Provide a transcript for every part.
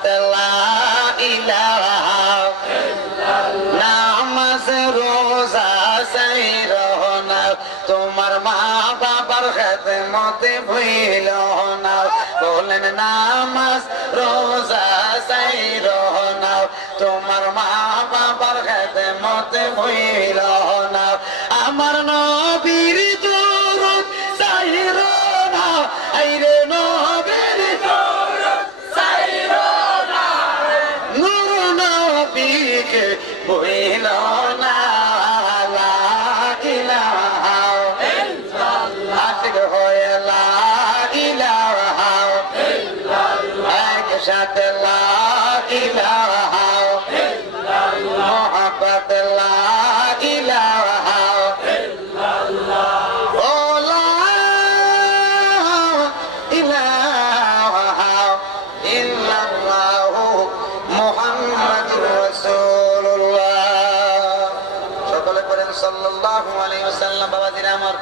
সাথে লা ইলাহা নামাজ রোজা সাইরো না তোমার মা বাবার খেদমতে ভুইলো না বলেন নামাজ রোজা সাইরো না তোমার মা বাবার খেদমতে ভুইলো না আমার নবীর দরুদ সাইরো না আইরে নবীর দরুদ সাইরো না নূর নবীকে ভুইলো না লা ইলাহা ইল্লাল্লাহ হয় লা ইলাহা ইল্লাল্লাহ একসাথে লা ইলাহা ইল্লাল্লাহ মুহাব্বত লা ইলাহা ইল্লাল্লাহ ও লা ইলাহা ইল্লাল্লাহ মুহাম্মাদুর রাসূলুল্লাহ সকলে পড়েন সাল্লাল্লাহু আলাইহি ওয়াসাল্লাম বাবাজিরা আমার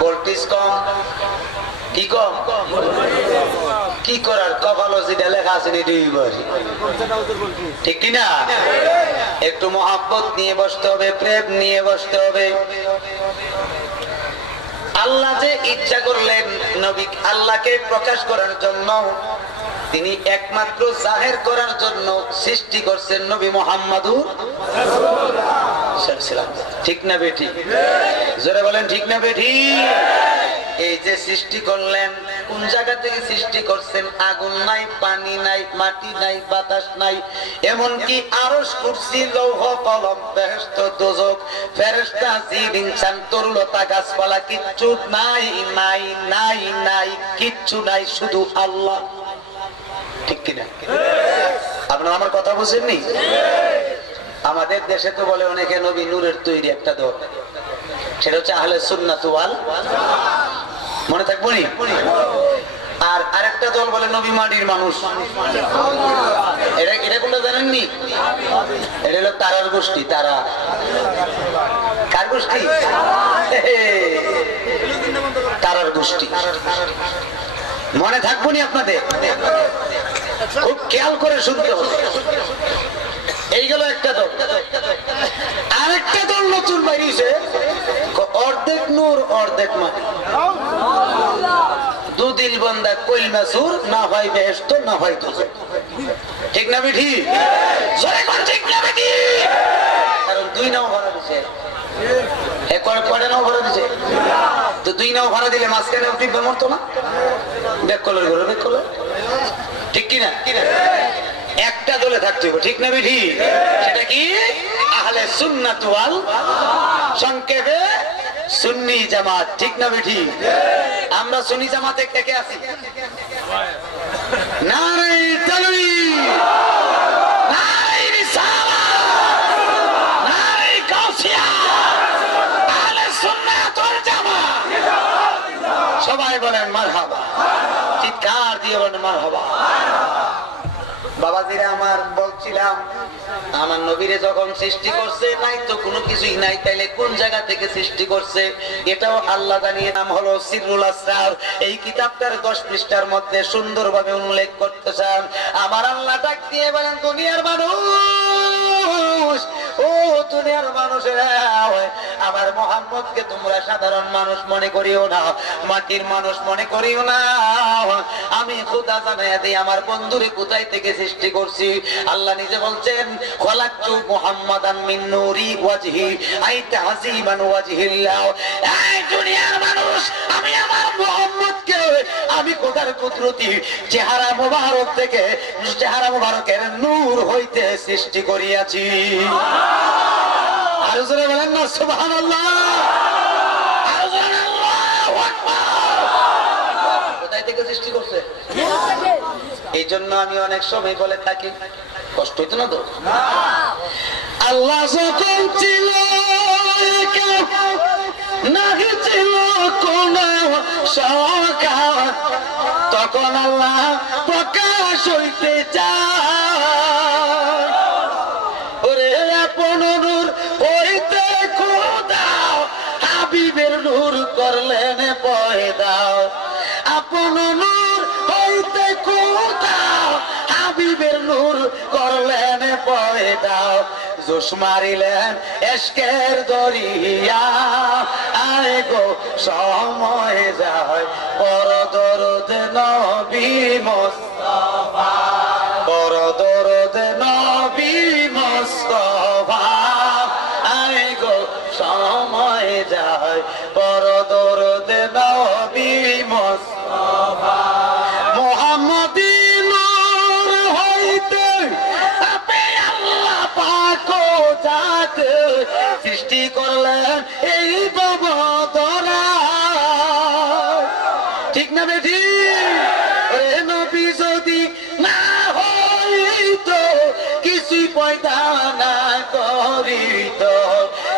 ভোল্টেজ কম কি কম কি করার কপাল যেটা লেখা আছে ঠিক কি না একটু মহব্বত নিয়ে বসতে হবে প্রেম নিয়ে বসতে হবে আল্লাহ যে ইচ্ছা করলেন নবী আল্লাহকে প্রকাশ করার জন্য তিনি একমাত্র জাহের করার জন্য সৃষ্টি করছেন নবী মুহাম্মাদুর রাসূলুল্লাহ ঠিক না বেটি জোরে বলেন ঠিক না বেটি এই যে সৃষ্টি করলেন কোন জায়গা থেকে সৃষ্টি করছেন আগুন নাই পানি নাই মাটি নাই বাতাস নাই এমনকি আরশ কুরসি লৌহ কলম বেহেশত দোজখ ফেরেশতা জিন ইনসান তরুলতা গাছপালা কিচ্ছু নাই নাই নাই নাই কিচ্ছু নাই শুধু আল্লাহ ঠিক কি না আপনারা আমার কথা বুঝেননি আমাদের দেশে তো বলে অনেকে নবী নূরের তৈরি একটা দল সেটা হচ্ছে আহলে সুন্নাত ওয়াল মনে থাকবো নি আর আরেকটা দল বলে নবী মাটির মানুষ এটা কোনটা জানেননি এটা হলো তারার গোষ্ঠী তারা কার গোষ্ঠী তারার গোষ্ঠী মনে থাকবো নি আপনাদের খুব খেয়াল করে শুনতে হবে এইগুলো একটা দল আরেকটা দল নতুন বাইরেছে অর্ধেক নূর অর্ধেক মাটি দুদিল বন্দা কইল মাসুর না হয় বেহেশত না হয় দোজখ ঠিক না বেটি জোরে কোন ঠিক না বেটি কারণ দুই নাও ভরা দিছে কয়টা নাও ভরা দিছে তো দুই নাও ভরা দিলে মাঝখানে টিপে মরতো না ব্যাক কলার ঘরে ব্যাক কলার ঠিক কি না একটা দলে থাকতে হবে ঠিক না বেটি সেটা কি আহলে সুন্নাত ওয়াল সংক্ষেপে সুন্নি জামাত ঠিক না বেটি আমরা সুন্নি জামাতে কে কে আছি নারে তাকবীর নারে রিসালাত নারে গাউসিয়া আহলে সুন্নাত ওয়াল জামাত সবাই বলেন মারহাবা চিৎকার দিয়ে বলেন মারহাবা বাবাজিরা আমার বলছিলাম আমার নবীরে যখন সৃষ্টি করছে নাই তো কোনো কিছুই নাই তাইলে কোন জায়গা থেকে সৃষ্টি করছে এটাও আল্লাহ জানিয়ে নাম হলো সিররুল আসরার এই কিতাবটার 10 পৃষ্ঠার মধ্যে সুন্দরভাবে উল্লেখ করতে চান আমার আল্লাহ ডাক দিয়ে বলেন দুনিয়ার মানুষ ও দুনিয়ার মানুষেরা আমার মুহাম্মদকে তোমরা সাধারণ মানুষ মনে করিও না মাটির মানুষ মনে করিও না আমি খোদা জানাইয়া দিই আমার বন্ধুরে কোথায় থেকে সৃষ্টি করছি আল্লাহ নিজে বলছেন খলাকতু মুহাম্মাদান মিন নূরি ওয়াজহি আই তাহসিবান ওয়াজহিল্লাহ এই দুনিয়ার মানুষ আমি আমার মুহাম্মদকে আমি খোদার কুদরতি চেহারা মোবারক থেকে চেহারা মোবারকের নূর হইতে সৃষ্টি করিয়াছি আর জোরে বলেন না সুবহানাল্লাহ আর জোরে আল্লাহু আকবার কোথায় থেকে সৃষ্টি করছে এই জন্য আমি অনেক সময় বলে থাকি কষ্ট হইতো না তো আল্লাহ যখন ছিল নাহি ছিল কোন সখা তখন আল্লাহ প্রকাশ হইতে চায় ওরে আপন নূর হইতে খোদা হাবিবের নূর করলেন পয়দা আপন নূর হইতে খোদা পয়দাও জোশ মারিলেন এশকের দরিয়া আয় গো সময় যায় বড় দরদ নবী মুস্তাফা বড় দরদ নবী মুস্তাফা আয় গো সময় যায় বড় দরদ নবী মুস্তাফা মুহাম্মদী নূর হইতে আপে আল্লাহ পাক জাত সৃষ্টি করলেন এই ভবদরা ঠিক না বেঠি ওরে নবী যদি না হইতো কিছুই পয়দা না করিতো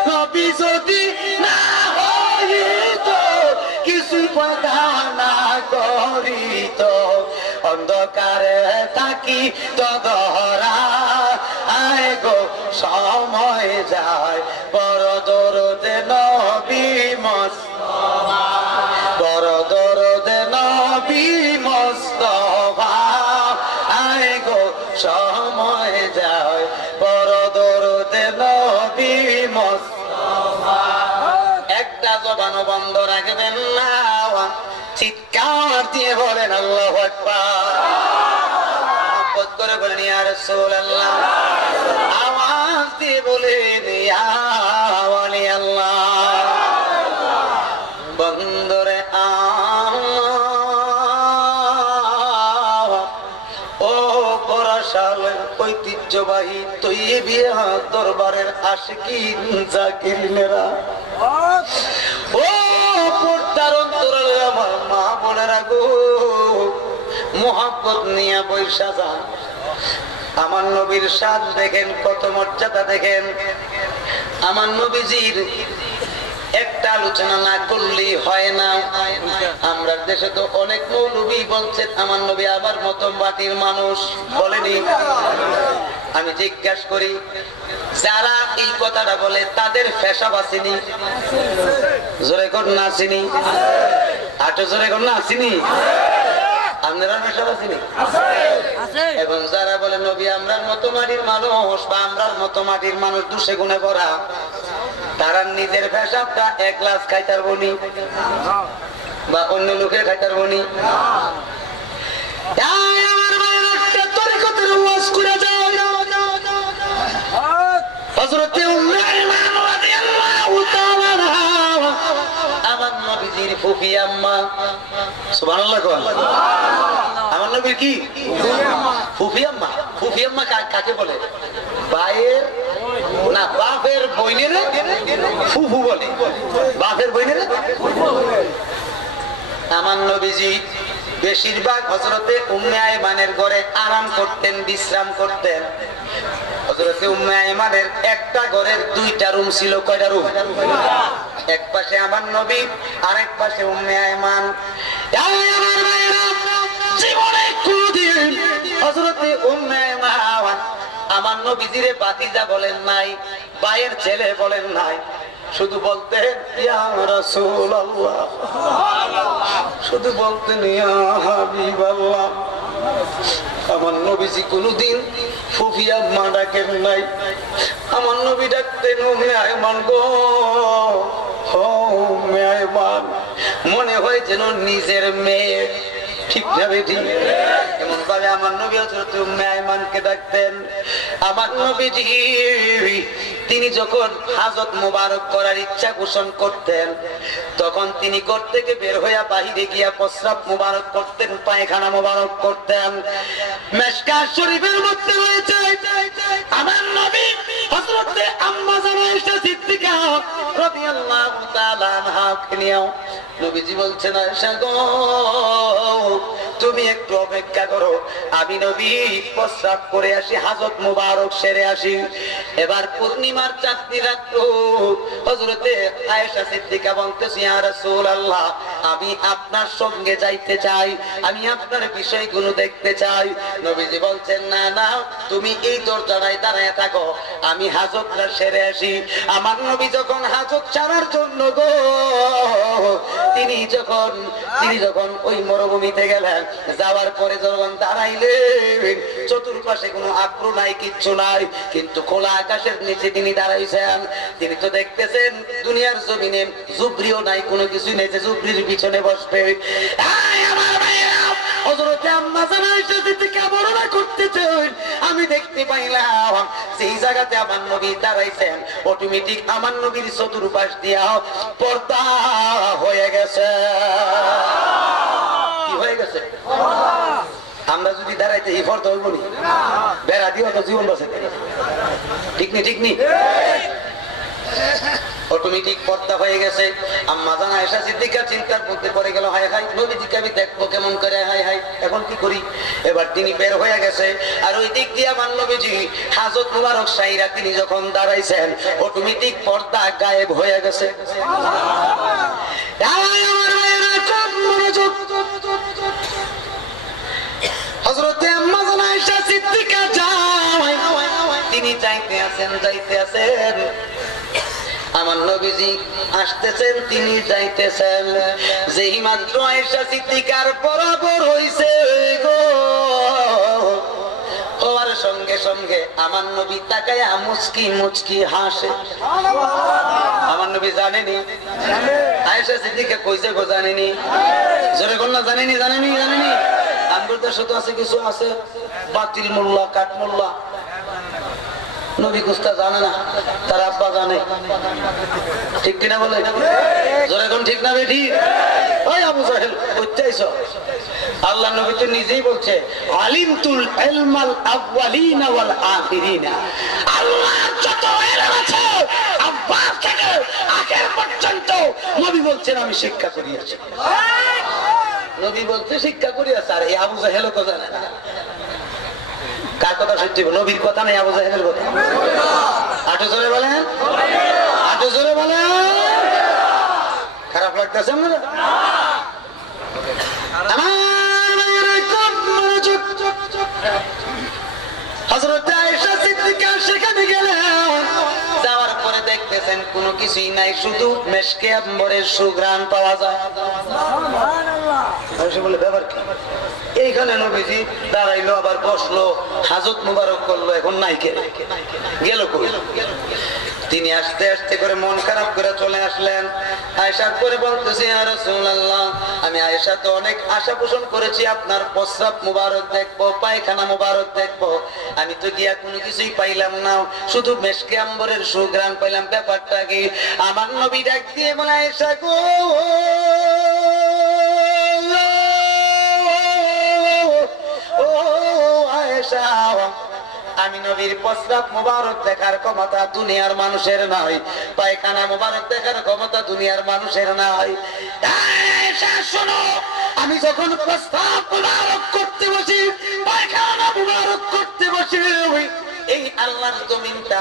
নবী যদি না হইতো কিছুই পয়দা না করিতো অন্ধকারে থাকি তো দহরা আয় গো সময় যায় বড় দরদ নবী মুস্তাফা বড় দরদ নবী মুস্তাফা আয় গো সময় যায় বড় দরদ নবী মুস্তাফা একটা জবান বন্ধ রাখবেন না চিৎকার দিয়ে বলেন আল্লাহু আকবার মহব্বত করে বলেন ইয়া রাসূলুল্লাহ আওয়াজ দিয়ে বলেন ইয়া ওয়ালি আল্লাহ বন্দরে ও বরাশাল ঐতিহ্যবাহী তৈয়বিয়া দরবারের আশিকিন জাকিরিনেরা ও পর্দার অন্তরালে আমার মা বোনেরা গো মোহাব্বত নিয়ে বৈশা যান আমার নবীর সাজ দেখেন কত মর্যাদা দেখেন আমার নবীজির একটা আলোচনা না করলেই হয় না আমরা দেশে তো অনেক মৌলবী বলছেন আমার নবী আবার মতো মাটির মানুষ বলেনি আমি জিজ্ঞাসা করি যারা এই কথাটা বলে তাদের পেশাব আসেনি জোরে কর না আসেনি আটো জোরে কর না আসেনি আপনারা পেশাব আসেনি এবং যারা বলে নবী আমরার মতো মাটির মানুষ বা আমরার মতো মাটির মানুষ দুষে গুণে ভরা তারা নিজের পেশাবটা এক গ্লাস খাইতার বনি বা অন্য লোকের খাইতার বনি আমার নবীজির ফুফি আম্মা সুবহানাল্লাহ আমার নবীর কি ফুফি আম্মা কাকে বলে ভাইয়ের না বাপের বইনের ফুফু বলে বাপের বইনের আমার নবীজি বেশিরভাগ হযরতে উম্মে আয়মানের ঘরে আরাম করতেন বিশ্রাম করতেন হযরতে উম্মে আয়মানের একটা ঘরের দুইটা রুম ছিল কয়টা রুম এক পাশে আমার নবী আরেক পাশে উম্মে আয়মান জীবনে কোনদিন হযরতে উম্মে আয়মান আমার নবীজিরে ভাতিজা বলেন নাই ভাইয়ের ছেলে বলেন নাই শুধু বলতেন ইয়া রাসূলুল্লাহ শুধু বলতেন ইয়া হাবিবাল্লাহ আমার নবীজি কোনদিন ফুফি আম্মা ডাকেন নাই আমার নবী ডাকতেন উম্মে আয়মান গো ও উম্মে আয়মান মনে হয় যেন নিজের মেয়ে ঠিক যাবে ঠিক এমন ভাবে আমার নবী হযরত উম্মে আয়মানকে ডাকতেন আমার নবীজি তিনি যখন হাজত মোবারক করার ইচ্ছা পোষণ করতেন তখন তিনি ঘর থেকে বের হইয়া বাহিরে গিয়া প্রস্রাব মোবারক করতেন পায়খানা মোবারক করতেন মিশকাত শরীফের মধ্যে রয়েছে আমার নবী হযরত আম্মা জানা আয়েশা সিদ্দিকা রাদিয়াল্লাহু তাআলা আনহা নিয়েও নবীজি বলছেন আয়েশা গো তুমি একটু অপেক্ষা করো আমি নবী প্রস্রাব করে আসি হাজত মোবারক সেরে আসি এবার পূর্ণিমার চাঁদনি রাত্র হযরতে আয়েশা সিদ্দিকা বলতেছে ইয়া রাসূলুল্লাহ আমি আপনার সঙ্গে যাইতে চাই আমি আপনার বিষয়গুলো দেখতে চাই নবীজি বলছেন না না তুমি এই দরজায় দাঁড়ায় থাকো আমি হাজতটা সেরে আসি আমার নবী যখন হাজত ছাড়ার জন্য গো তিনি যখন ওই মরুভূমিতে গেলেন যাওয়ার পরে যখন দাঁড়াইলেন চতুর্পাশে কোনো আগ্রহ নাই, কিচ্ছু নাই, কিন্তু খোলা আকাশের নিচে তিনি দাঁড়াইছেন। তিনি তো দেখতেছেন দুনিয়ার জমিনে জুবরিও নাই, কোনো কিছুই নেই যে জুবরির পিছনে বসবে। আমার ভাইয়েরা, হযরতে আম্মা জান আয়েশা সিদ্দিকা বর্ণনা করতেছেন, আমি দেখতে পাইলাম সেই জায়গাতে আমার নবী দাঁড়াইছেন, অটোমেটিক আমার নবীর চতুর্পাশ দিয়া পর্দা হয়ে গেছে। কি হয়ে গেছে? আমরা যদি দাঁড়াইতে এই পর্দা হইব নি? বেড়া দিও তো জীবন বাঁচে, ঠিক নি? ঠিক নি? অটোমেটিক পর্দা হয়ে গেছে। আম্মা জান আয়েশা সিদ্দিকা চিন্তার মধ্যে পড়ে গেল, হায় হায় নবীজিকে আমি দেখবো কেমন করে, হায় হায় এখন কি করি। এবার তিনি বের হয়ে গেছে, আর ওই দিক দিয়ে আমার নবীজি হাজত মুবারক সাইরা তিনি যখন দাঁড়াইছেন, অটোমেটিক পর্দা গায়েব হয়ে গেছে। হযরতে আম্মা জান আয়েশা সিদ্দিকা তিনি যাইতে আছেন, আমার নবীজি আসতেছেন, তিনি যাইতেছেন। যেই মাত্র আয়েশা সিদ্দিকার বরাবর হইছে গো, হওয়ার সঙ্গে সঙ্গে আমার নবী তাকায়া মুচকি মুচকি হাসে। আমার নবী জানেনি আয়েশা সিদ্দিকা কইছে গো, জানেনি, জোরে কোন না, জানেনি জানেনি জানেনি। আমগুর দেশে তো আছে, কিছু আছে বাতিল মোল্লা, কাঠ মোল্লা, নবী কুস্তা জানে না, তার আব্বা জানে, ঠিক কিনা বলে? জোরে কোন ঠিক না বেঠি? ওই আবু জাহেল বুঝতেইছো, আল্লাহ নবী তো নিজেই বলছে, আলিমতুল ইলমাল আউয়ালিনা ওয়াল আখিরিনা, আল্লাহর যত ইলম আছে আব্বা থেকে আখের পর্যন্ত নবী বলছেন আমি শিক্ষা করিয়েছি। নবী বলছে শিক্ষা করিয়েছে, আর এই আবু জাহেল তো জানে না। কার কথা সত্যি? নবীর কথা নেই, আবু জাহেলের কথা। আটো জোরে বলেন, আটো জোরে বলেন। খারাপ লাগতেছে না? হযরত আয়েশা সিদ্দিকা সেখানে গেলেন, যাওয়ার পরে দেখতেছেন কোনো কিছুই নাই, শুধু মেশকে আম্বরের সুঘ্রাণ পাওয়া যায়। বলে ব্যাপার কি? এইখানে নবীজি দাঁড়াইলো, আবার বসলো, হাজত মুবারক করলো, এখন নাই কে গেল কই? তিনি আস্তে আস্তে করে মন খারাপ করে চলে আসলেন। আয়েশার পরে বলতেছে, ইয়া রাসূলুল্লাহ, আমি আয়েশা তো অনেক আশা পোষণ করেছি আপনার প্রস্রাব মুবারক দেখবো, পায়খানা মুবারক দেখবো, আমি তো গিয়া কোনো কিছুই পাইলাম না, শুধু মেশকে আম্বরের সুঘ্রাণ পাইলাম, ব্যাপারটা কি? আমার নবী ডাক দিয়ে বলে, আয়েশা গো, ও আয়েশা, আমি নবীর প্রস্রাব মুবারক দেখার ক্ষমতা দুনিয়ার মানুষের নাই, পায়খানা মুবারক দেখার ক্ষমতা দুনিয়ার মানুষের নাই। আয়েশা শোনো, আমি যখন প্রস্রাব মুবারক করতে বসি, পায়খানা মুবারক করতে বসি, এই আল্লাহর জমিনটা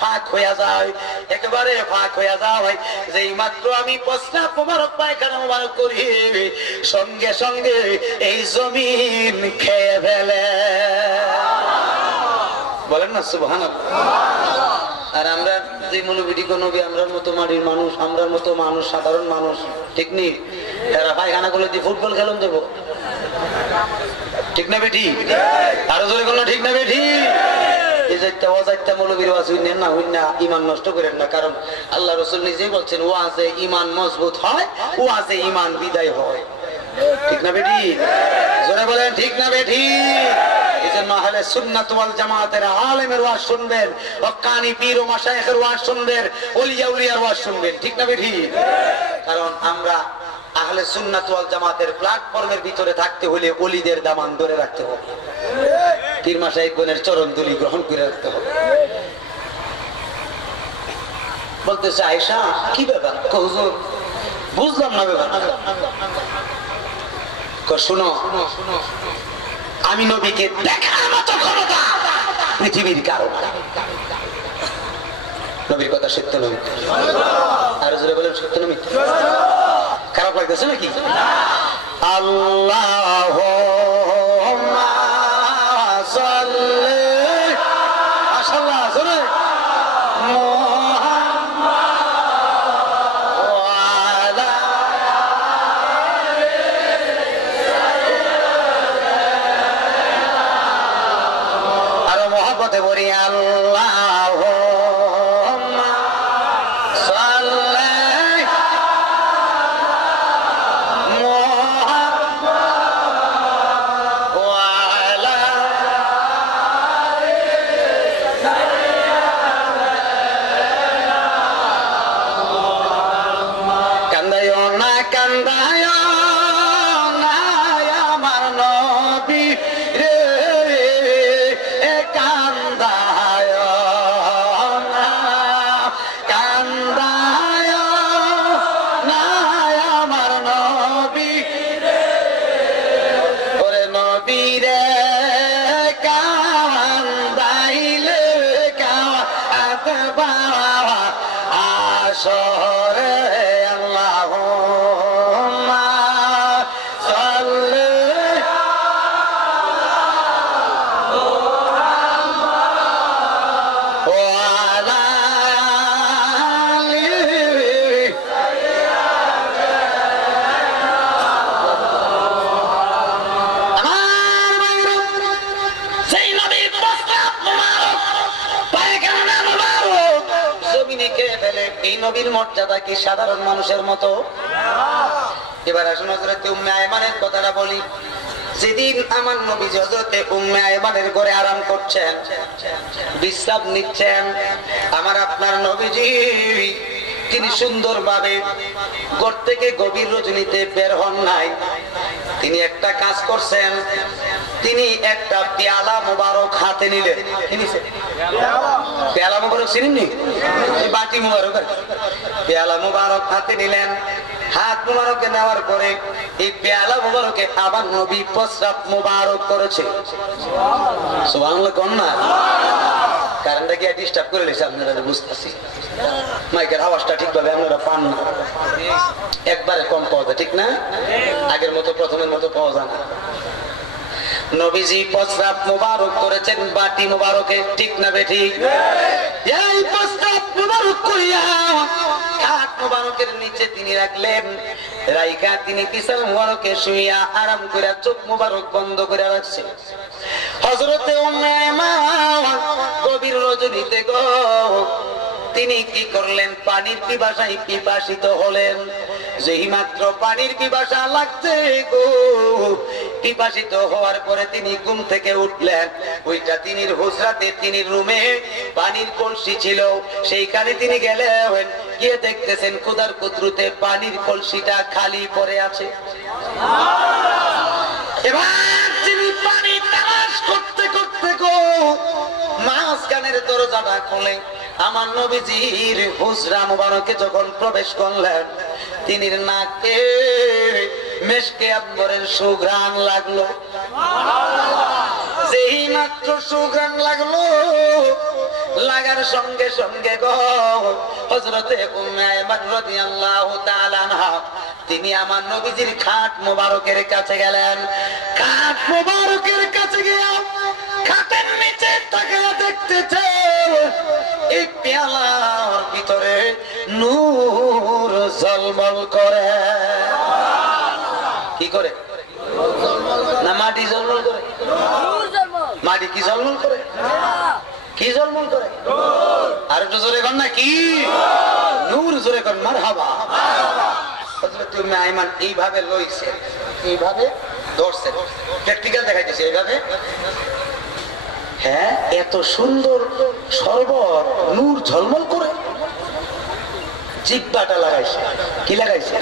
ফাঁক হয়ে যায়, একেবারে ফাঁক হয়ে যায়। যেই মাত্র আমি প্রস্রাব মুবারক পায়খানা মুবারক করি, সঙ্গে সঙ্গে এই জমিন খেয়ে ফেলে। বলেন না সুবহানাল্লাহ। আর আমরা যে মৌলবী নবী, আমরার মতো মাটির মানুষ, আমরার মতো মানুষ, সাধারণ মানুষ, ঠিক নেই? এরা পায়খানা গুলো দিয়ে ফুটবল খেলুন দেবো, ঠিক না বেঠি? আরো জোরে কোনো ঠিক না বেঠি? ইমান নষ্ট করেন না, কারণ আল্লাহ রাসূল নিজেই বলছেন, ওয়াজে ইমান মজবুত হয়, ওয়াজে ইমান বিদায় হয়, ঠিক না বেঠি? জোরে বলেন ঠিক না বেঠি? এজন্য আহলে সুন্নাত ওয়াল জামাতের আলেমের ওয়াজ শুনবেন, হক্কানি পীর ও মাশায়েখের ওয়াজ শুনবেন, ওলিয়া উলিয়ার ওয়াজ শুনবেন, ঠিক না বেঠি? কারণ আমরা আহলে সুন্নাত ওয়াল জামাতের প্ল্যাটফর্মের ভিতরে থাকতে হলে ওলিদের দামান ধরে রাখতে হবে, পীর মাশায়েখগণের চরণ ধুলি গ্রহণ করে রাখতে হবে। বলতেছে, আয়েশা কি ব্যাপার? হুজুর বুঝলাম না ব্যাপার। শুনো, আমি নবীকে দেখার মতো ক্ষমতা পৃথিবীর কারো। নবীর কথা সত্য নবী, আর জোরে বলেন সত্য নবী। খারাপ লাগতেছে নাকি? আল্লাহুম্মা সাল্লি, মাশাআল্লাহ, জোরে সাথে বলি আল্লাহুম্মা সাল্লি মুহাম্মাদ ওয়া আলা কান্দায়ো না কান্দায়ো না আমার নবী রে কান্দায়ো না কান্দায়ো না আমার নবী ওরে নবী রে কান্দাইলে কাঁদবা আসরে আল্লাহুম্মা সাল্লি ওয়া আলা আলিহি আমার ভাইরা সেই নবীর প্রস্তাব মুবারক পায়খানা মুবারক জমিনে কে ফেলে এই নবীর মর্যাদা কি সাধারণ মানুষের মতো? এবার আসুন হযরত উম্মে আয়মানের কথাটা বলি। যেদিন আমার নবী হযরতে উম্মে আয়মানের ঘরে আরাম করছেন, বিশ্রাম নিচ্ছেন, আমার আপনার নবীজি তিনি সুন্দরভাবে ঘর থেকে গভীর রজনীতে বের হন নাই। তিনি একটা কাজ করছেন, তিনি একটা পেয়ালা মোবারক হাতে নিলেন। পেয়ালা মোবারক চিনেননি? বাটি মোবারক, পেয়ালা মোবারক হাতে নিলেন। হাত মোবারকে নেওয়ার পরে এই পেয়ালা মোবারকে আবার নবী প্রস্রাব মোবারক করেছে। সুবহানাল্লাহ কোন না? কারণটা কি ডিস্টার্ব করে লেছে আপনারা? বুঝতেছি মাইকের আওয়াজটা ঠিকভাবে আপনারা পান না, একবারে কম পাওয়া যায়, ঠিক না? আগের মতো প্রথমের মতো পাওয়া যায় না। নবীজি প্রস্রাব মোবারক করেছেন বাটি মোবারকে, ঠিক না বেঠিক? এই প্রস্রাব মোবারক করিয়া খাট মোবারকের নিচে তিনি রাখলেন। রাইকা তিনি বিছানা মোবারকে শুইয়া আরাম করে চোখ মোবারক বন্ধ করে রাখছে। হযরতে উম্মে আয়মান গভীর রজনীতে গো তিনি কি করলেন? পানির পিপাসায় পিপাসিত হলেন। যেই মাত্র পানির পিপাসা লাগছে গো, পিপাসিত হওয়ার পরে তিনি ঘুম থেকে উঠলেন। ওইটা তিনি হুজরাতে, তিনি রুমে পানির কলসি ছিল, সেইখানে তিনি গেলেন। গিয়ে দেখতেছেন ক্ষুধার কুদরতে পানির কলসিটা খালি পড়ে আছে। এবার তিনি পানি তালাশ করতে করতে গো মাঝখানের দরজাটা খুলে আমার নবীজির হুজরা মুবারকে যখন প্রবেশ করলেন, তিনি নাকে মেশকে আম্বরের সুঘ্রাণ লাগলো। যেই মাত্র সুঘ্রাণ লাগলো, লাগার সঙ্গে সঙ্গে গো হযরতে উম্মে আয়মান রাদিয়াল্লাহু তাআলা আনহা তিনি আমার নবীজির খাট মোবারকের কাছে গেলেন। খাট মোবারকের কাছে গিয়ে খাটের নিচে তাকিয়ে দেখতেছে এই পেয়ালার ভিতরে নূর ঝলমল করে। কি করে? না মাটি ঝলমল করে? মাটি কি ঝলমল করে? কি ঝলমল করে? আর একটু জোরে কর না, কি? নূর। জোরে কর মারহাবা। হযরত উম্মে আয়মান এইভাবে লইছে, এইভাবে ধরছে, প্র্যাকটিক্যাল দেখাইতেছে এইভাবে। হ্যাঁ, এত সুন্দর শরবত নূর ঝলমল করে। জিহ্বাটা লাগাইছে। কি লাগাইছে?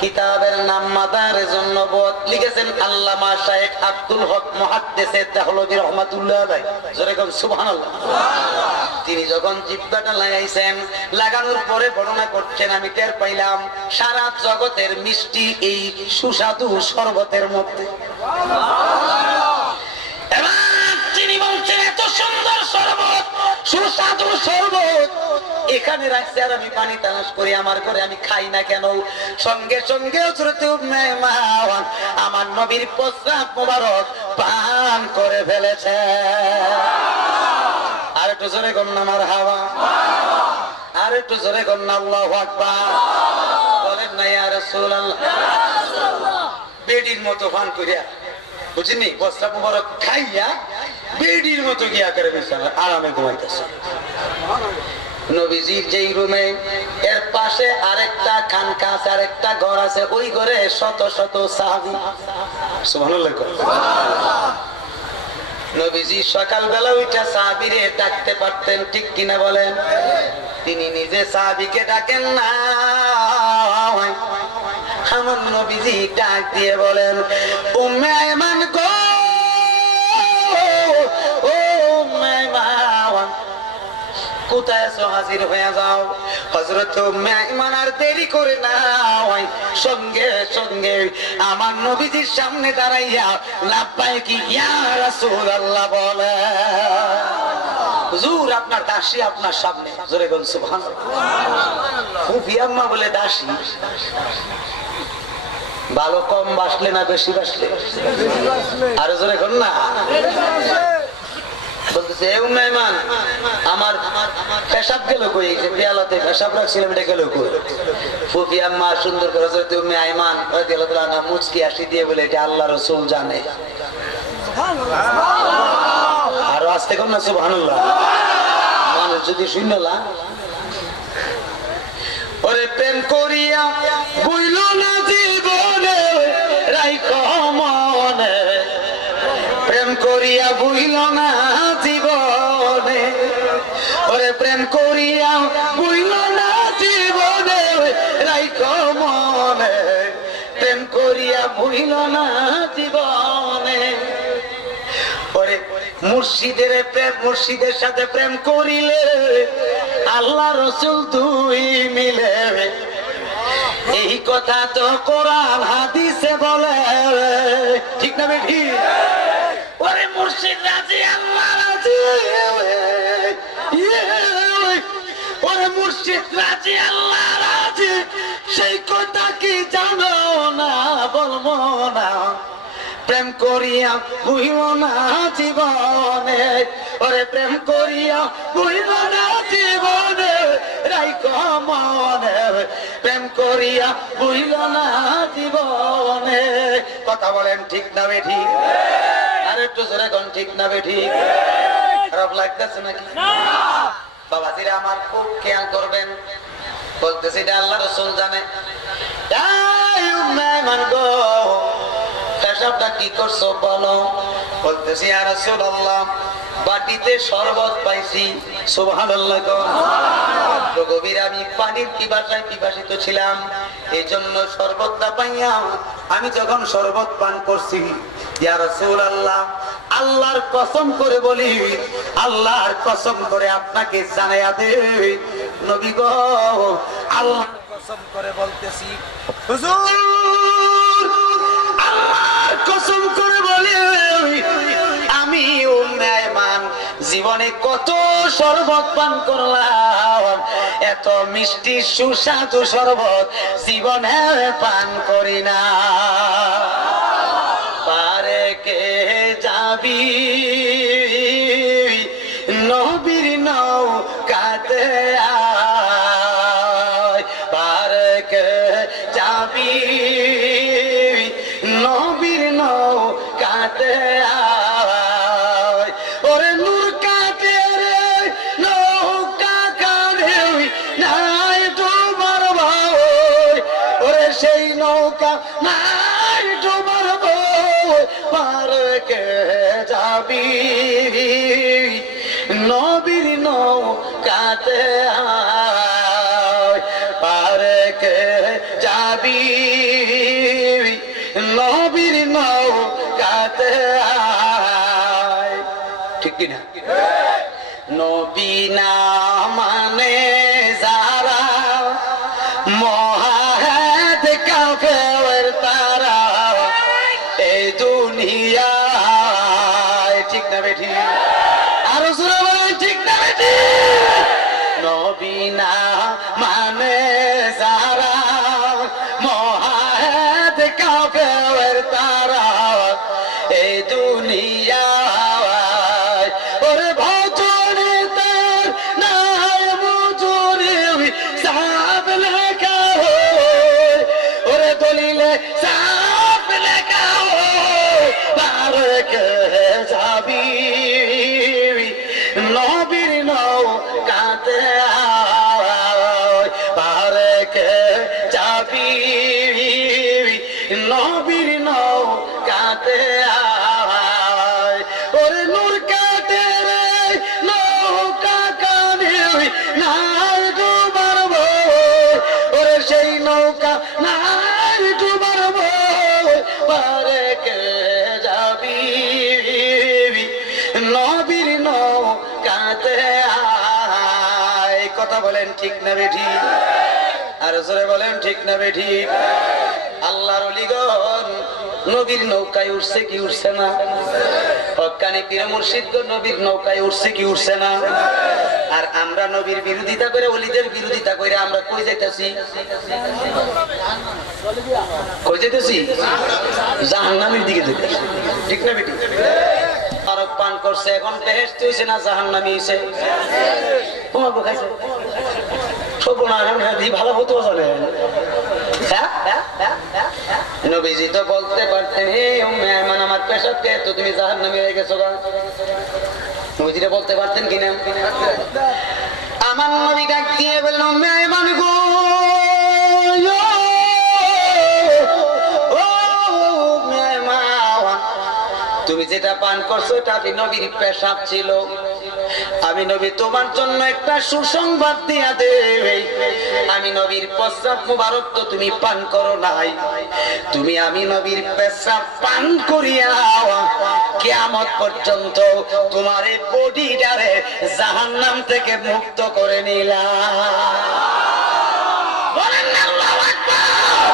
কিতাবের নাম মাদারিজুন নবুওয়াত, লিখেছেন আল্লামা শাইখ আব্দুল হক মুহাদ্দিসে দেহলভী রাহমাতুল্লাহ আলাইহি। জোরে কোন সুবহানাল্লাহ। তিনি যখন জিহ্বাটা লাগাইছেন, লাগানোর পরে বর্ণনা করছেন, আমি টের পাইলাম সারা জগতের মিষ্টি এই সুস্বাদু শরবতের মধ্যে। এবার তিনি বলছেন এত সুন্দর শরবত, সুস্বাদু শরবত এখানে রাখছে, আর আমি পানি তালাশ করি আমার ঘরে, আমি খাই না কেন? সঙ্গে সঙ্গে হযরতে উম্মে আয়মান আমার নবীর প্রস্রাব মোবারক পান করে ফেলেছে। আর একটু জোরে কন্যা মারহাবা, আর একটু জোরে কন্যা আল্লাহু আকবার। বলেন না ইয়া রাসূলুল্লাহ। বেডির মতো পান করিয়া, বুঝিনি? প্রস্রাব মোবারক খাইয়া বেডির মতো গিয়া করে বিছানা আরামে ঘুমাইতেছে। নবীজির যেই রুমে এর পাশে আরেকটা খানকা আছে, আরেকটা ঘর আছে, ওই ঘরে শত শত সাহাবী। সুবহানাল্লাহ। নবীজি সকালবেলা উঠে সাহাবীরে ডাকতে পারতেন, ঠিক কিনা বলেন? তিনি নিজে সাহাবীকে ডাকেন না, আমার নবীজি ডাক দিয়ে বলেন, উম্মে আয়মান গো, ও উম্মে আয়মান, কোথায় আছো? হাজির হয়ে যাও। হযরত উম্মে আয়মান আর দেরি করে না, সঙ্গে সঙ্গে আমার নবীজির সামনে দাঁড়াইয়া লাব্বাইক ইয়া রাসূলুল্লাহ বলে, হুজুর আপনার দাসী আপনার সামনে। জোরে বল সুবহানাল্লাহ। ফুফি আম্মা বলে দাসী, ভালো কম বাসলে না বেশি বাসলে? আর জোরে কর না। বলতেছে এ উম্মে আয়মান, আমার পেশাব গেল কই? পেয়ালাতে পেশাব রাখছিলাম, এটা গেল কই? ফুফি আম্মা সুন্দর করে হযরত উম্মে আয়মান রাদিয়াল্লাহু তাআলা না মুচকি হাসি দিয়ে বলে, এটা আল্লাহ রাসূল জানে। আর আস্তে কর না সুবহানাল্লাহ। মানুষ যদি শুনলা, ওরে প্রেম করিয়া বইল না জীবনে রাইখো মনে, প্রেম করিয়া বইল না জীবনে, ওরে প্রেম করিয়া বইল না জীবনে রাইখো মনে, প্রেম করিয়া বইল না জীবনে। ওরে মুর্শিদের প্রেম, মুর্শিদের সাথে প্রেম করিলে আল্লাহ রাসূল দুই মিলে, এই কথা তো কোরআন হাদিসে বলে, ঠিক না বেঠি? ওরে মুর্শিদ রাজি আল্লাহ রাজি, ওরে মুর্শিদ রাজি আল্লাহ রাজি, সেই কথা কি জানো না? বলবো না। প্রেম করিয়া বুঝল না জীবনে, ওরে প্রেম করিয়া বুঝল না জীবনে রাইখো মনে, প্রেম করিয়া বুঝল না জীবনে। কথা বলেন ঠিক না বেঠি? আর একটু জোরে কোন ঠিক না বেঠি? খারাপ লাগতেছে নাকি? বাবাজিরা আমার খুব খেয়াল করবেন, বলতেছি এটা আল্লাহ রাসূল জানে। এই উম্মে আয়মান গো, পেশাবটা কি করছো বলো? বলতেছি ইয়া রাসূলুল্লাহ, বাটিতে শরবত পাইছি। সুবহানাল্লাহ। গভীর আমি পানির পিপাসায় পিপাসিত ছিলাম, এই জন্য শরবতটা পাইয়া আমি যখন শরবত পান করছি, ইয়া রাসূলুল্লাহ আল্লাহর কসম করে বলি, আল্লাহর কসম করে আপনাকে জানাইয়া দেই নবী গো, আল্লাহর কসম করে বলতেছি হুজুর, আল্লাহর কসম করে বলি, আমি উম্মে আয়মান জীবনে কত শরবত পান করলাম, এত মিষ্টি সুস্বাদু শরবত জীবনে পান করি না। পারে কে যাবি নবীর নৌকাতে আয়, পারে কে যাবি নবীর নৌকাতে আয়, ওরে নূর কাতে রে নৌকা কাঁধে নাই তোমার ভয়, ওরে সেই নৌকা নাই তোমার ভয়, পারে কে যাবি নবীর নৌকাতে আয়, পারে কে যাবি নবীর নৌকাতে আয়। ঠিক কিনা? নবী না মানে যারা মহাদ কাফের তারা এই দুনিয়ায়, ঠিক না বেঠি? আরো জোরে বলেন ঠিক না বেঠি? নবী না মানে যারা মহাদ কাফের তারা এই দুনিয়ায়, ওরে ভজনে তার নাই মজুরি সাব লেখা হয়, ওরে দলিলে সাব লেখা হয়, পারে কে যাবি নবীর নৌকাতে আয়। কথা বলেন ঠিক না বেঠি? আর জোরে বলেন ঠিক না বেঠি? আল্লাহর ওলিগণ নবীর নৌকায় উঠছে কি উঠছে না? হক্কানি পীর মুর্শিদগণ নবীর নৌকায় উঠছে কি উঠছে না? আর আমরা নবীর বিরোধিতা করে, ওলিদের বিরোধিতা করে আমরা কই যাইতেছি? কই যাইতেছি? জাহান্নামের দিকে যাইতেছি। ঠিক না বেটি? আরব পান করছে, এখন বেহেশত হইছে না জাহান্নামী হইছে? তোমার খাইছে ভালো হতো জানেন। নবীজি তো বলতে পারতেন, হে মেহমান আমার পেশাব কে তো তুমি জাহান্নামী হয়ে গেছো। নবীজিরা বলতে পারতেন কিনা? আমার নবী ডাক দিয়ে বলল, মেহমান গো, তুমি যেটা পান করছো এটা নবীর পেশাব ছিল। আমি নবী তোমার জন্য একটা সুসংবাদ দিয়া দেই, আমি নবীর প্রস্রাব মুবারক তো তুমি পান করো নাই, তুমি আমি নবীর পেশাব পান করিয়া কিয়ামত পর্যন্ত তোমার এই বডিটারে জাহান্নাম থেকে মুক্ত করে নিলাম। বলেন আল্লাহু আকবার,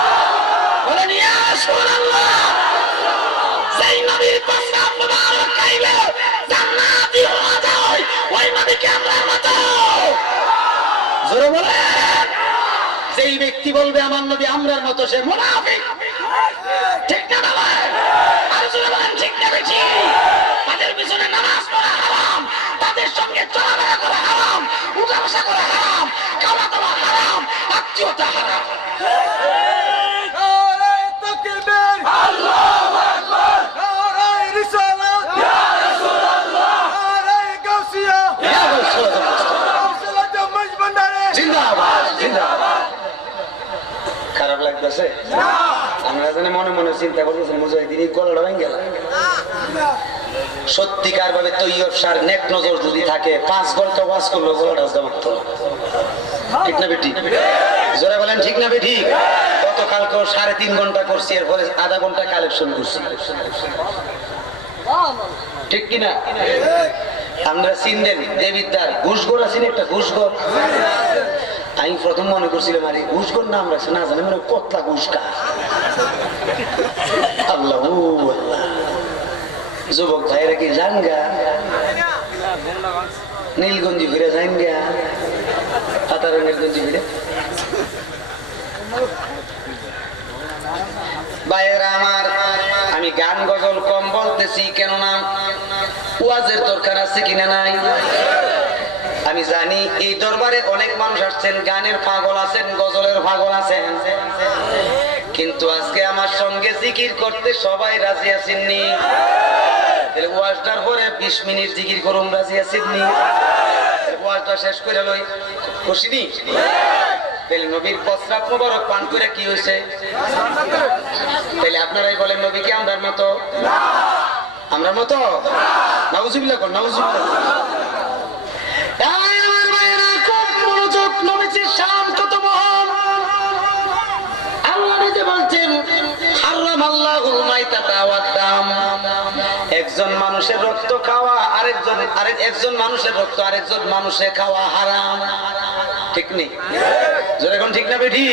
বলেন ইয়া রাসূলুল্লাহ। সেই নবীর প্রস্রাব মুবারক খাইলে জান্নাতি হওয়া যায়, ওই নবীকে আমরা মতো জোরে বলেন। যেই ব্যক্তি বলবে আমার নবী আমরার মতো, সে মুনাফিক। ঠিক না বলেন? আর জোরে বলেন ঠিক না বেশি? তাদের পিছনে নামাজ পড়া হারাম, তাদের সঙ্গে চলাফেরা করা হারাম, উঠা বসা করা হারাম, খাওয়া দাওয়া হারাম, আত্মীয়তা হারাম। খারাপ লাগতেছে? আমরা জানি মনে মনে চিন্তা করতেছেন, মুজাহিদিন গলাটা ভেঙে গেল। সত্যিকার ভাবে তৈয়ব সার নেক নজর যদি থাকে, 5 ঘন্টা ওয়াজ করলো গলাটা জবাব। ঠিক না বেটি? জোরে বলেন ঠিক না বেটি? গতকালকে 3.5 ঘন্টা করছি, এরপরে আধা ঘন্টা কালেকশন করছি। ঠিক কিনা? আমরা চিনলেন দেবিদ্দার ঘুষগোর আছেন, একটা ঘুষগোর। আমি প্রথম মনে করছিলাম আরে ঘুষগোর নাম রাখছে, না জানি মনে কতলা ঘুষকা। আল্লাহ যুবক ভাইরা কি জান গা, নীলগঞ্জি ফিরে যান গা, পাতার নীলগঞ্জি ফিরে। ভাইয়েরা আমার, আমি গান গজল কম বলতেছি, কেননা ওয়াজের দরকার আছে কিনা নাই। আমি জানি এই দরবারে অনেক মানুষ আসছেন, গানের পাগল আছেন, গজলের পাগল আছেন, কিন্তু আজকে আমার সঙ্গে জিকির করতে সবাই রাজি আছেননি। ওয়াজটার পরে 20 মিনিট জিকির করুন, রাজি আছেননি? ওয়াজটা শেষ করে লই, খুশি নি? নবীর প্রস্রাব মুবারক পান করে কি হয়েছে? তাহলে আপনারাই বলেন নবী কি আমরার মতো? আমরা মতো? নাউজুবিল্লাহ কর, নাউজুবিল্লাহ। আমার ভাইরা খুব মনোযোগ, নবীজির শান কত মহান। আল্লাহ নিজে বলছেন, হারামাল্লাহুল মাইতাতা ওয়াদ দাম। একজন মানুষের রক্ত খাওয়া একজন মানুষের রক্ত আরেকজন মানুষে খাওয়া হারাম। ঠিক নেই? জোরে কোন ঠিক না বেঠি?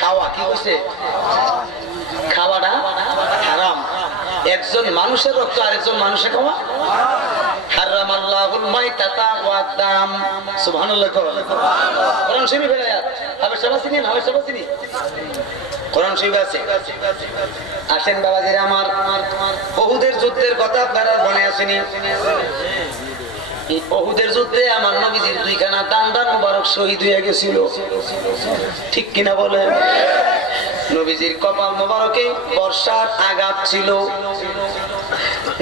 খাওয়া কি হইছে? খাওয়াটা হারাম। একজন মানুষের রক্ত আরেকজন মানুষে খাওয়া হারামাল্লাহুল মাইতাতা ওয়াদ দাম। সুবহানাল্লাহ। কোরআন শরীফে আয়াত, আবার সবাই চিনেন, আবার সবাই চিনি। কোরআন শরীফে আছে। আসেন বাবাজিরা আমার, উহুদের যুদ্ধের কথা আপনারা মনে আসেনি? উহুদের যুদ্ধে আমার নবীজির 2খানা দান্ডা মুবারক শহীদ হয়ে গেছিল। ঠিক কিনা বলেন? নবীজির কপাল মুবারকে বর্ষার আঘাত ছিল।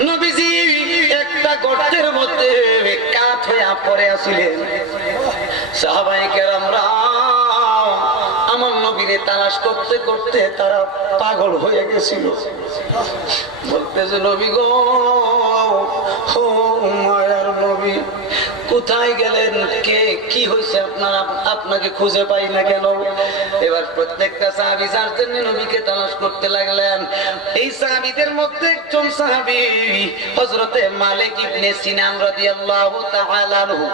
নবীজি একটা গর্তের মধ্যে কাত হয়ে পড়ে আছিলেন। সাহাবায়ে কেরামরা আমার নবীরে তালাশ করতে করতে তারা পাগল হয়ে গেছিল। বলতেছে, নবী গো, ও মায়ার নবী, কোথায় গেলেন, কে কি হয়েছে আপনার, আপনাকে খুঁজে পাই না কেন? এবার প্রত্যেকটা সাহাবী যার জন্য নবীকে তালাশ করতে লাগলেন। এই সাহাবীদের মধ্যে একজন সাহাবী হযরতে মালিক ইবনে সিনান রাদিয়াল্লাহু তাআলা আনহু,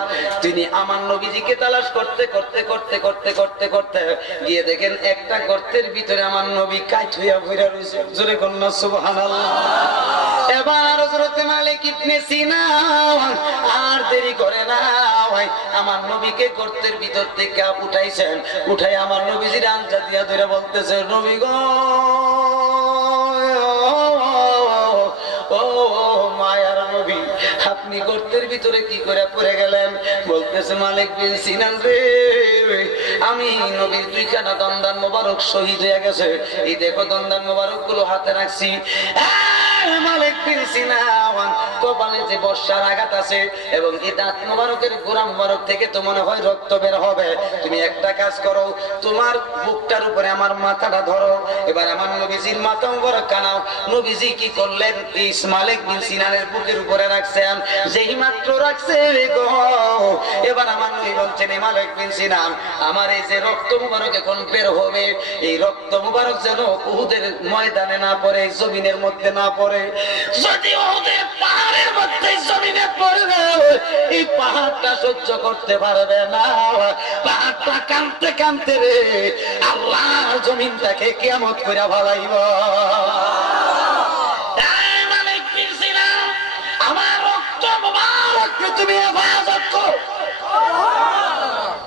তিনি আমার নবীজিকে তালাশ করতে করতে করতে করতে করতে করতে গিয়ে দেখেন একটা গর্তের ভিতরে আমার নবী কাঠ হইয়া বইরা রইছে। জোরে কন্যা সুবহানাল্লাহ। এবার হযরতে মালিক ইবনে সিনান আর দেরি করে না, আমার নবীকে গর্তের ভিতর থেকে উঠাইছেন। উঠাই আমার নবীজির আঞ্জা দিয়া ধরে বলতেছে, নবী গো, ও মায়ার নবী, আপনি গর্তের ভিতরে কি করে পড়ে গেলেন? বলতেছে, মালিক বিন সিনান রে, আমি নবীর দুইখানা দন্দান মোবারক শহীদ হয়ে গেছে, এই দেখো দন্দান মোবারক গুলো হাতে রাখছি। মালিক বিন সিনান কপালে যে বর্ষার আঘাত আছে এবং এই দাঁত মোবারকের গোড়া মোবারক থেকে তো মনে হয় রক্ত বের হবে। তুমি একটা কাজ করো, তোমার বুকটার উপরে আমার মাথাটা ধরো। এবার আমার নবীজির মাথা মোবারক কানাও। নবীজি কি করলেন? মালিক বিন সিনানের বুকের উপরে রাখছেন। যেই মাত্র রাখছে গো, এবার আমার নবী বলছেন, মালিক বিন সিনান, আমার এই যে রক্ত মোবারক এখন বের হবে, এই রক্ত মোবারক যেন উহুদের ময়দানে না পড়ে, জমিনের মধ্যে না পড়ে। যদি ওদের পাহাড়ের মধ্যে জমিনে পড়বে, এই পাহাড়টা সহ্য করতে পারবে না। পাহাড়টা কাঁদতে কাঁদতে রে আল্লাহ জমিনটাকে কিয়ামত করে ভালাইব। আমার রক্ত মোবারককে তুমি হেফাজত করো।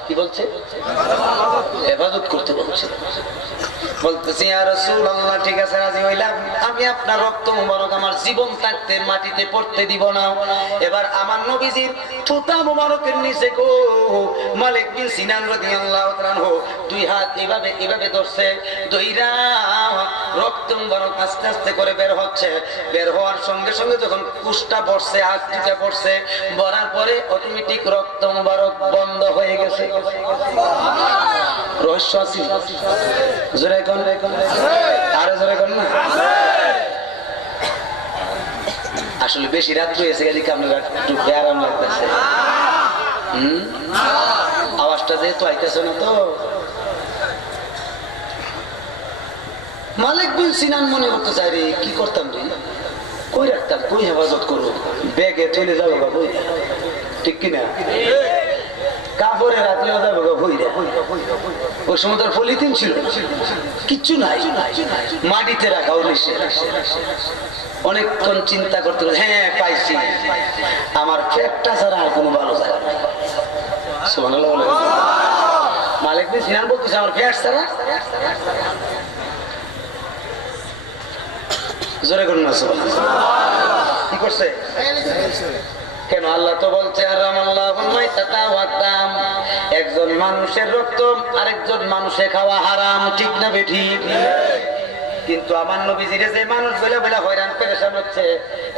কি বলছে? হেফাজত করতে বলছে। বলতেছি, ইয়া রাসূলুল্লাহ, ঠিক আছে রাজি হইলাম, আমি আপনার রক্ত মোবারক আমার জীবন থাকতে মাটিতে পড়তে দিব না। এবার আমার নবীজির থুতা মোবারকের নিচে গো মালিক বিন সিনান রাদিয়াল্লাহু তাআলা আনহু দুই হাত এভাবে এভাবে ধরছে, দইরা রক্ত মোবারক আস্তে আস্তে করে বের হচ্ছে। বের হওয়ার সঙ্গে সঙ্গে যখন কুষ্টা বসছে, হাতটা বসছে, বরার পরে অটোমেটিক রক্ত মোবারক বন্ধ হয়ে গেছে। রহস্য আছে। জোরে কোন রে কোন, আরে জোরে কোন না। আসলে বেশি রাত হয়েছে গেলে আপনারা একটু আরাম লাগতেছে। আওয়াজটা যেহেতু আইতেছে না তো। মালিক বিন সিনান মনে করতে চাই রে, কি করতাম রে, কই রাখতাম, কই হেফাজত করবো, ব্যাগে চলে যাবো বাবু, ঠিক কিনা? কাপড়ে রাখলেও যাবো বইরা। ওই সময় তার পলিথিন ছিল, কিচ্ছু নাই, মাটিতে রাখা। অনেকক্ষণ চিন্তা করতে, হ্যাঁ পাইছি, আমার পেটটা ছাড়া আর কোনো ভালো জায়গা নাই। সুবহানাল্লাহ বলে মালিক বিন সিনান বলতেছে, আমার পেট ছাড়া। জোরে করুন না সুবহানাল্লাহ। কি করছে? কেন? আল্লাহ তো বলছে, একজন মানুষের রক্ত আরেকজন মানুষে খাওয়া হারাম, ঠিক না বেঠিক? কিন্তু আমার নবীজির যে মানুষ বলে বলে হয়রান পেরেশান হচ্ছে,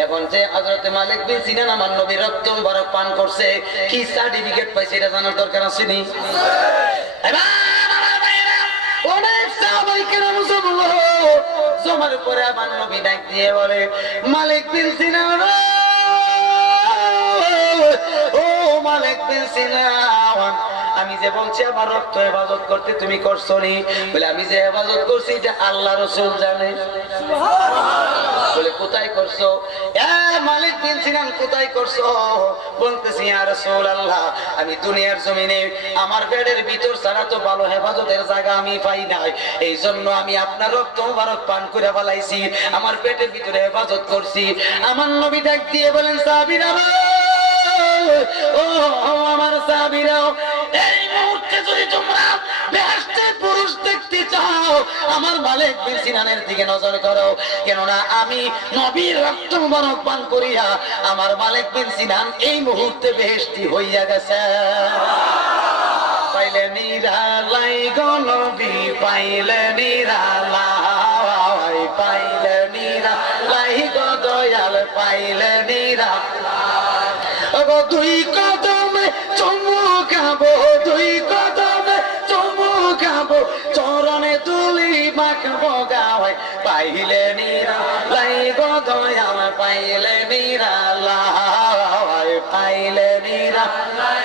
এখন যে হযরতে মালিক বিন সিনান আমার নবীর রক্ত মুবারক পান করছে, কি সার্টিফিকেট পাইছে এটা জানার দরকার আছে নি? অনেক সাহাবায়ে কেরাম জমার পরে আমার নবী ডাক দিয়ে বলে, মালিক বিন সিনান, ও মালিক বিন সিনান, আমি যে বলছি আমার রক্ত হেফাজত করতে, তুমি করছো নি? বলে, আমি যে হেফাজত করছি এটা আল্লাহ রাসূল জানে। বলে, কোথায় করছো? মালিক বিন সিনান, কোথায় করছো? বলতেছি, ইয়া রাসূলুল্লাহ, আমি দুনিয়ার জমিনে আমার পেটের ভিতর ছাড়া তো ভালো হেফাজতের জায়গা আমি পাই নাই, এই জন্য আমি আপনার রক্ত মুবারক পান করে ফেলাইছি, আমার পেটের ভিতরে হেফাজত করছি। আমার নবী ডাক দিয়ে বলেন, সাহাবীরা, ও আমার সাহাবীরা, এই মুহূর্তে যদি তোমরা বেহেশতে পুরুষ দেখতে চাও, আমার মালিক বিন সিনানের দিকে নজর করো, কেননা আমি নবীর রক্ত মুবারক পান করিয়া আমার মালিক বিন সিনান এই মুহূর্তে বেহেশতি হইয়া গেছে। পাইলে নিরালাই গো নবী, পাইলে নিরালাই, পাইলে নিরালাই গো দয়াল, পাইলে নিরালাই। ওগো দুই কদমে চুমুকাবো, দুই কদমে চুমুকাবো, চরণে তুলি মাখবো গাওয়ায়, পাইলে নিরালাই গো দয়াল, পাইলে নিরালাই, পাইলে নিরালাই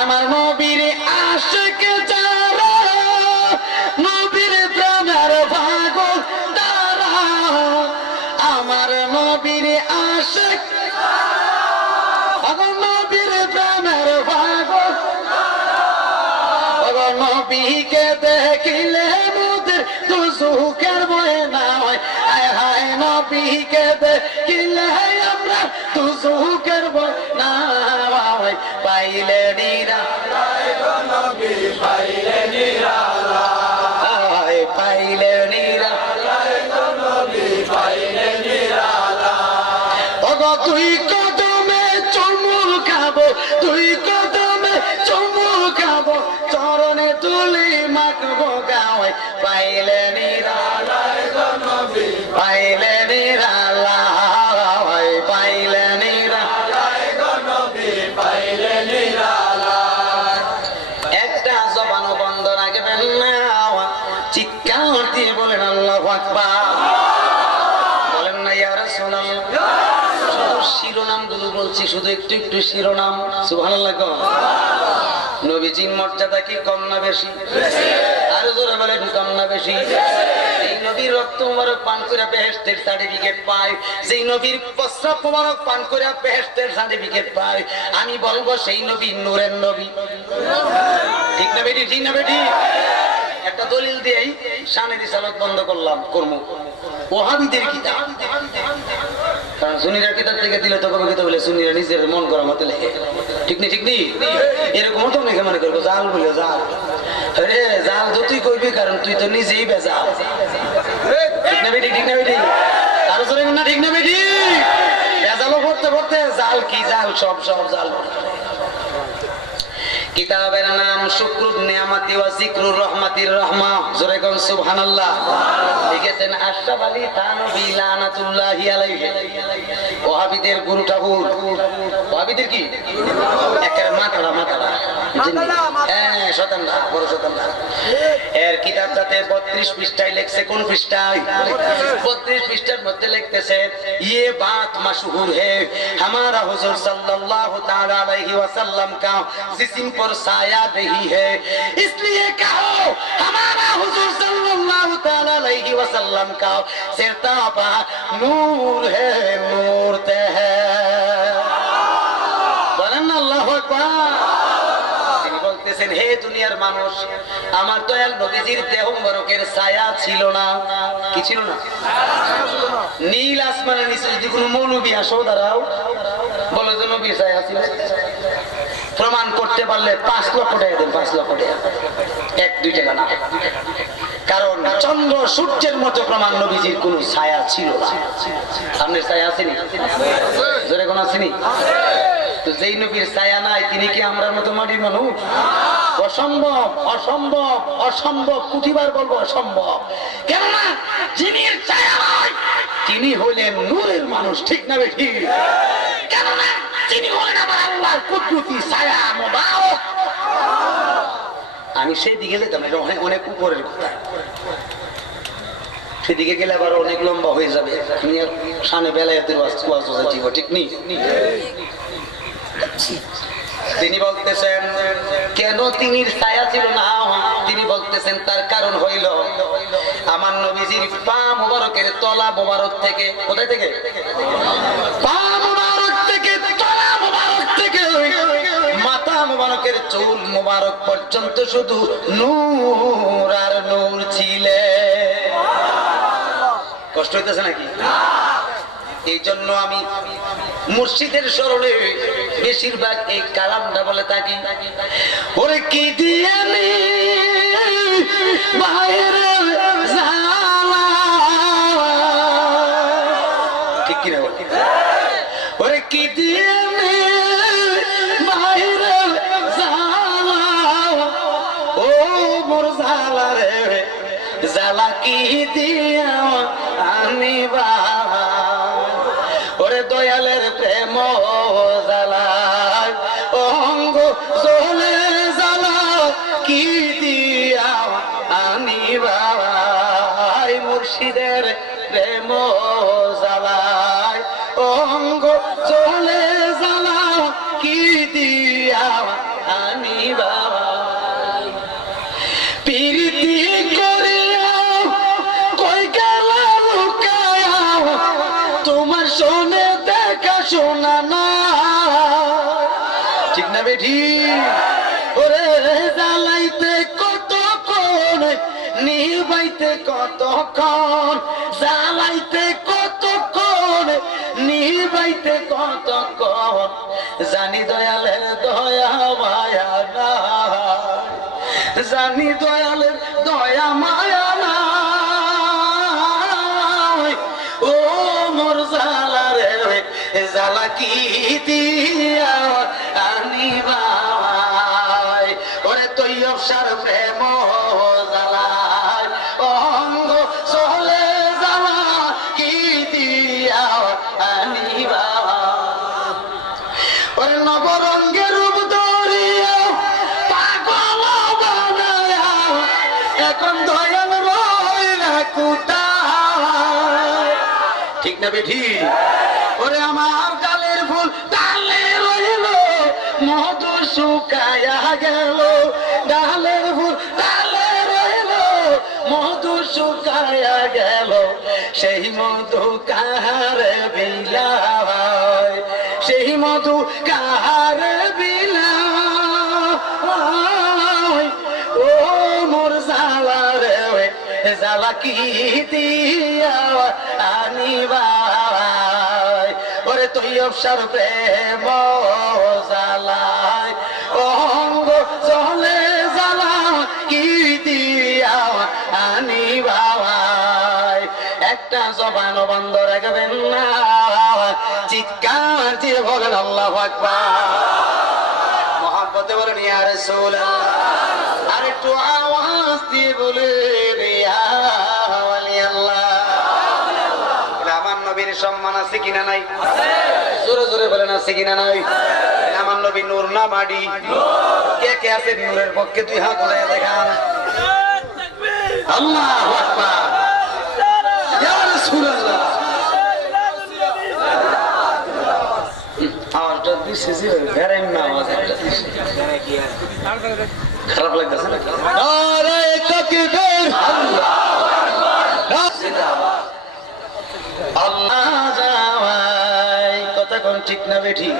আমার নবীর আশিক যারা, নবীর প্রেমের পাগল তারা, আমার নবীর আশিক, আমার নবীর প্রেমের পাগল, নবীকে দেখিলে মোদের দুজুকের ভয় না হয়, হায় হায় নবীকে দেখিলে আমরা দুজুকের ভয় না হয়, পাইলে নিরালায় নবী পাইলে নিরালায়, পাইলে নিরালায় নবী পাইলে নিরালায়। ওগো তুই কদমে চুমু খাবো, তুই কদমে চুমু খাবো, চরণে তুলি মাখবো গাওয়ায়, পাইলে নিরালায় নবী পাইলে নিরালায়, পাইলে নিরালায় নবী পাইলে নিরালায়। একটা জবানও বন্ধ রাখবেন না, চিৎকার দিয়ে বলেন আল্লাহু আকবার, বলেন না ইয়া রাসূলুল্লাহ। শিরোনাম গুলো বলছি, শুধু একটু একটু শিরোনাম। সুবহানাল্লাহ। নবীজির মর্যাদা কি কম না বেশি? আরো জোরে বলেন, কম না বেশি? এই নবীর রক্ত মুবারক পান করে বেহেশতের সার্টিফিকেট পায়, সেই নবীর প্রস্রাব মুবারক পান করে বেহেশতের সার্টিফিকেট পায়। আমি বলবো সেই নবী নূরের নবী। ঠিক না বেটি? ঠিক না বেটি? একটা দলিল দিয়েই শানে রিসালাত বন্ধ করলাম, কর্ম ওহাবীদের কিতাব। কারণ সুন্নিরা কিতাব থেকে দিলে তো কবে কিতাব বলে সুন্নিরা নিজের মন করার মতো লেখে। ঠিক নেই? ঠিক নেই? এরকম তো মেখে মনে করবো জাল বলে জাল। আরে জাল তো তুই করবি, কারণ তুই তো নিজেই বেজাল। ঠিক না বেটি? ঠিক না বেটি? আরো জোরে না? ঠিক না বেটি? বেজালও পড়তে পড়তে জাল কি জাল, সব সব জাল। কিতাবের নাম শুকরুন নিয়ামতি ওয়া যিকরুর রহমাতির রহমা। জোরে কোন সুবহানাল্লাহ। লিখেছেন আশরাফ আলী থানভী লানাতুল্লাহি আলাইহি। ওহাবীদের গুরু ঠাকুর। ওহাবীদের কি একের মাথাড়া মাথাড়া, হ্যাঁ শতানরা, বড় শতানরা। এর কিতাবটাতে 32 পৃষ্ঠায় লেখছে। কোন পৃষ্ঠায়? 32 পৃষ্ঠার মধ্যে লিখতেছে, ये बात मशहूर है हमारा हुजूर सल्लल्लाहु ताला अलैहि वसल्लम का जिस्म पर साया नहीं है, इसलिए कहो हमारा हुजूर सल्लल्लाहु ताला अलैहि वसल्लम का सिरतापा नूर है, नूर ते है। बोलें अल्लाहु अकबर। বলতেছেন, হে দুনিয়ার মানুষ, আমার দয়াল নবীজির দেহ মোবারকের ছায়া ছিল না। কি ছিল না? নীল আসমানের নিচে যদি কোনো মৌলবী আসো দাঁড়াও, বলো যে নবীর ছায়া ছিল। প্রমাণ করতে পারলে 5 লক্ষ টাকা দেন। 5 লক্ষ টাকা, 1-2 টাকা না। কারণ চন্দ্র সূর্যের মতো প্রমাণ নবীজির কোন ছায়া ছিল না। আপনার ছায়া আসেনি? জোরে কোন আসেনি? তো যেই নবীর ছায়া নাই, তিনি কি আমরার মতো মাটির মানুষ? অসম্ভব, অসম্ভব, অসম্ভব। কুটিবার বলবো অসম্ভব। কেননা যিনি ছায়া নাই, তিনি হলেন নূরের মানুষ। ঠিক না বেঠি? কেননা তিনি হলেন আমার আল্লাহর কুদরতি ছায়া মোবারক। আমি সেই দিকে যেতাম, এটা অনেক উপরের কথা। সেদিকে গেলে আবার অনেক লম্বা হয়ে যাবে। সামনে বেলায়েতের ওয়াজ দিব। ঠিক নেই? তিনি বলতেছেন কেন তিনি ছায়া ছিল না? তিনি বলতেছেন তার কারণ হইল আমার নবীজির পা মুবারকের তলা মুবারক থেকে, কোথায় থেকে? পা মুবারক থেকে, তলা মুবারক থেকে মাথা মুবারকের চুল মুবারক পর্যন্ত শুধু নূর আর নূর ছিলে। কষ্ট হইতেছে নাকি? এই জন্য আমি মুর্শিদের স্মরণে বেশিরভাগ এই কালামটা বলে থাকি, ওরে কি দিয়ে বাইরে জালা। ঠিক কিনা? ওরে কি দিয়ে বাইরে জালা, ও মোর জালা রে জালা কি দিয়া আমি বাবা। ওরে দয়ালের প্রেম জ্বালায় অঙ্গ চলে জ্বালা কি দিয়া আমি বাবাই। মুর্শিদের প্রেম জ্বালায় অঙ্গ চলে জ্বালা কি শোনা না ঠিক না বেঠি ওরে জ্বালাইতে কতক্ষণ নিবাইতে কতক্ষণ জ্বালাইতে কতক্ষণ নিবাইতে কতক্ষণ জানি দয়ালের দয়া মায়া না জানি দয়ালের দয়া মায়া না ও মোর জ্বালা রে জ্বালা কি দিয়া আনিবা ওরে তুই অবসর প্রেম জ্বালায় অঙ্গ চলে জ্বালা কি দিয়া আনিবা ওরে নবরঙ্গের রূপ ধরিয়া পাগল বানায়া এখন দয়াল রইলা কোথায় ঠিক না বেঠি ওরে আমার ডালের ফুল ডালে রইল মধু শুকায়া গেল ডালের ফুল ডালে রইল মধু শুকায়া গেল সেই মধু কাহারে বিলায় সেই মধু কাহারে বিলায় ও মোর জ্বালা রে জ্বালা কি দিয়া আনিবা ওরে তুই অবসর প্রেম জ্বালায় অঙ্গ চলে জ্বালা কি দিয়া আনিবা একটা জবান বন্ধ রাখবেন না চিৎকার দিয়ে বলেন আল্লাহু আকবার মহব্বতে বলেন ইয়া রাসূলুল্লাহ আর একটু আওয়াজ দিয়ে বলেন ইয়া ওয়ালিয়াল্লাহ আমার নবীর সম্মান আছে কিনা নাই জোরে জোরে বলেন আছে কিনা নাই আমার নবী নূর না মাটি কে কে আছে নূরের পক্ষে দুই হাত উঠায় দেখান আল্লাহু আকবার ইয়া রাসূলুল্লাহ আওয়াজটা দিছে যে বেরেন না আওয়াজটা দিছে খারাপ লাগতেছে না আরে তাকবীর আল্লাহু আকবার জিন্দাবাদ আল্লাহ যাওয়াই কথা কোন ঠিক না বেঠি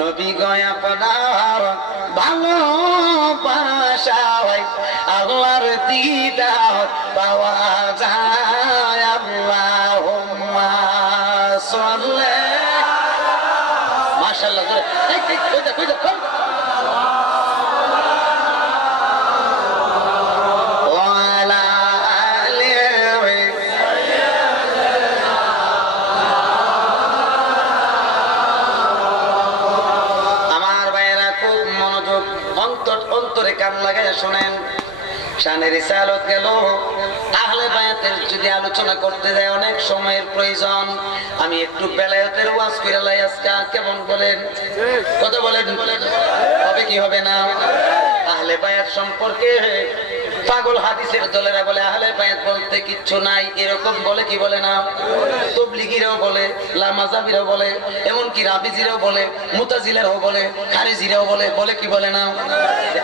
নবী গয় আপনার ভালোবাসায় আল্লাহর দিদার পাওয়া যায় আল্লাহুম্মা সাল্লি মাশাআল্লাহ কই যা অন্তরে কান লাগায় শোনেন শানে রিসালাত গেল আহলে বায়াতের যদি আলোচনা করতে যায় অনেক সময়ের প্রয়োজন আমি একটু বেলায়েতের ওয়াজ করে লাই আজকে কেমন বলেন কথা বলেন হবে কি হবে না আহলে বায়াত সম্পর্কে পাগল হাদিসের দলেরা বলে আহলে বায়াত বলতে কিচ্ছু নাই এরকম বলে কি বলে না তাবলীগীরাও বলে লামাযাবিরাও বলে এমনকি রাফিজিরাও বলে মুতাজিলারাও বলে খারিজিরাও বলে বলে কি বলে না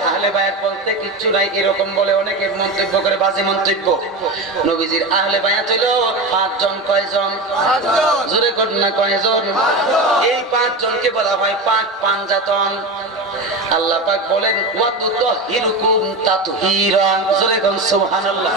আহলে বায়াত বলতে কিচ্ছু নাই এরকম বলে অনেকে মন্তব্য করে বাজে মন্তব্য নবীজির আহলে বায়াত হলো 5 জন কয়জন 5 জন জোরে কর না কয়জন 5 জন এই 5 জনকে বলা হয় পাক পাঞ্জাতন আল্লাহ পাক বলেন ওয়া তুতাহিরুকুম তাতহীরা জোরে কোন সুবহানাল্লাহ